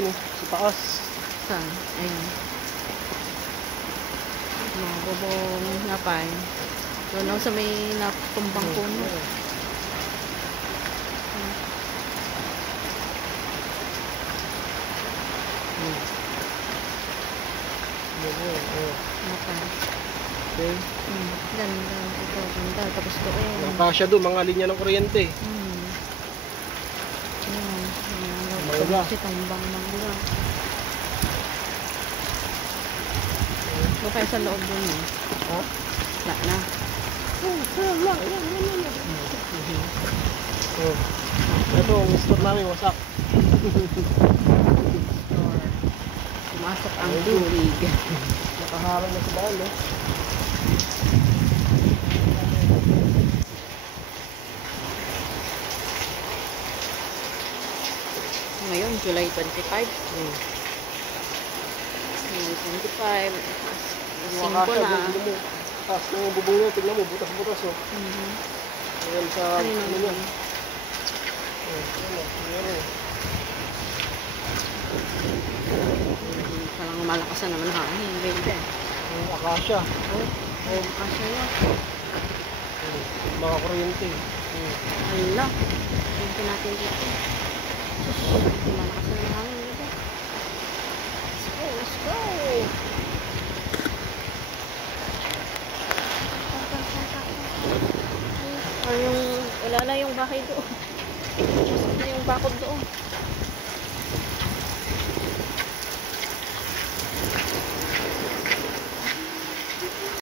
natin eh, sa taas. Saan? Ayun. Mga bubong napay. Doon ako sa may natumbang puno. Napay. Okay. Ganda. Ito, ganda. Tapos doon. Nakasya doon, mga linya ng kuryente. Ayan. Mangga. Si tambang mangga. Ito kayo sa loob doon eh. Ha? Wala na. Ito, ang store namin, wasak. Store. Pumasok ang tubig. Nakaharang na sa daan, eh. Ngayon, July 25. July 25. Singko na. Tapos yung bubong nyo, tignan mo, butas-butas, oh. Ayan sa... Ano yun? Parang malakas na naman hangin. Baby. Yung akasya. Akasya yun. Mga kuryente. Hala. Tingnan natin dito. Malakas na naman hangin. Baby. Let's go, let's go. Or yung, wala na yung bahay doon. Masok na yung bakod doon.